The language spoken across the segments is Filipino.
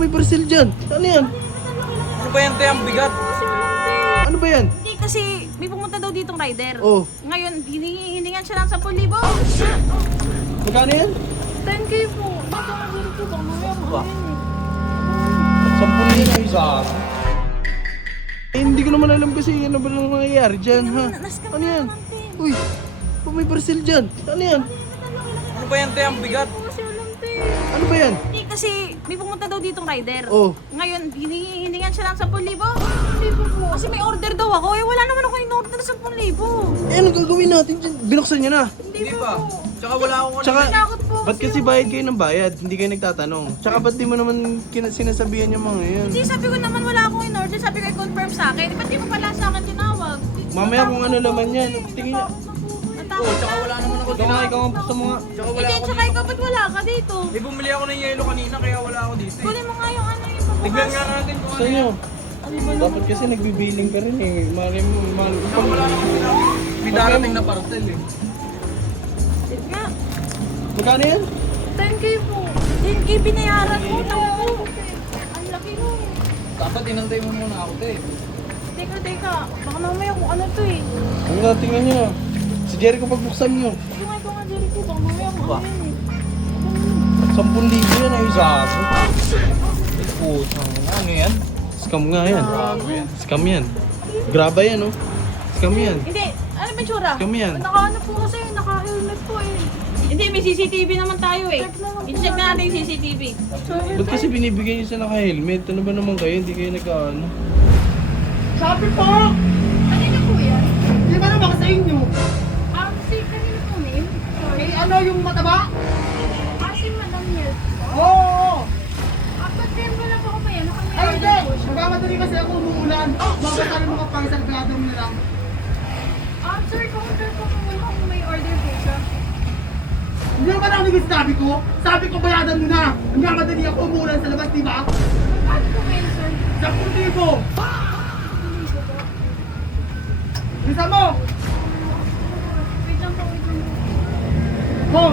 may parcel dyan. Ano yan? Ano ba yan, te? Ang bigat. Ano ba yan? Hindi kasi may pumunta daw ditong rider. Oh. Ngayon, hiningan siya ng 10,000. Magkano yan? 10K po. Dito nga dito. Baka mamaya Ba? makain eh. 10,000 isa. Hindi ko naman alam kasi ano ba nang nangyayari dyan, ha? Nascam Ano yan? naman, te. Uy, may parcel dyan. Ano yan? Ano ba yan, te? Ang bigat. Kasi alam, te. Ano ba yan? Hindi kasi may pumunta daw ditong rider. Oh. Ngayon, hiningan siya ng 10,000. Kasi may order daw ako. Eh, wala naman ako in-order ng 10,000. Eh, anong gagawin natin dyan? Binuksan niya na. Hindi pa. Tsaka wala akong ano. Tsaka, Tinakot po ba't kasi bayad kayo ng bayad? Hindi kayo nagtatanong. Tsaka ba't di mo naman sinasabihan yung mga yan? Hindi, sabi ko naman wala akong in-order. Sabi ko i-confirm sa akin. Ba't di mo pala sa akin tinawag? Mamaya kung ano laman yan. Tingin niya. Natakot Oh, tsaka ka. wala naman ako Ikaw nga, ikaw ang buksan mo nga. Tsaka wala Hindi, ako tsaka ikaw ba't wala ka dito? Eh, bumili ako ng yelo kanina kaya wala ako dito. eh. Kunin mo nga yung ano yung pabukas. Tignan nga natin kung Sa ano inyo. yan. Dapat kasi nagbibiling ka rin eh. Mali mo, mali mo. Tsaka wala naman sinabi. May darating na parcel eh. Sige nga. Magkano yan? 10K po. 10K binayaran mo. Naku. Ang laki mo. Dapat inantay mo muna ako, te. Teka. Baka mamaya kung ano to eh. Ano na, tingnan nyo. Si Jericho pagbuksan nyo. Ito nga Jericho. Baka mamaya kung Ba? ano yan eh. 10,000 yan ay isa. Putang, ano yan? Scam nga yan. Grabe yan. Scam yan. Graba yan oh. Scam yan. Hindi. Ano ba yung tsura? Scam yan. Naka-ano po kasi. Naka-helmet po eh. Hindi, may CCTV naman tayo eh. I-check na natin yung CCTV. Ba't kasi binibigay nyo siya naka-helmet? Ano ba naman kayo? Hindi kayo nagka-ano? Sabi po! Kanina po yan? Di ba naman sa inyo? Si kanina po name? Eh ano yung mataba? Si Madam Yel. Oo! Ba't din wala pa ako pa yan? Ay hindi! Nagmamadali kasi ako umuulan. Babasali mo ka pang isang grado mo na lang. Sir, counter po kung wala akong may order po siya. Hindi naman ako naging sabi ko. Sabi ko bayadan mo na. Nagmamadali ako umuulan sa labas, di ba? Ano po kayo, sir? 10,000! Bisa mo! Wait lang po. Ho!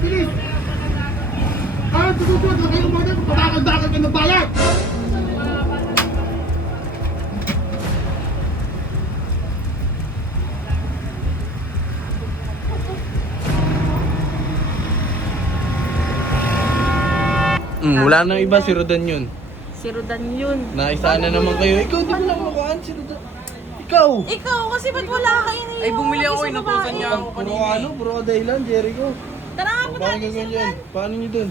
Bilis! Susunod na kayong mga kung bakal-bakal ka magbayad! Wala nang iba, si Rodan yun. Si Rodan yun. Naisaan na naman kayo. Ikaw, di mo lang makuhaan si Rodan. Ikaw! Ikaw, kasi ba't wala ka ini? Ay, bumili ako, inutusan niya ako Puro kanina. ano, puro ka dahilan, Jericho. Tara nga po Paano natin gagawin dyan? Paano nyo dun?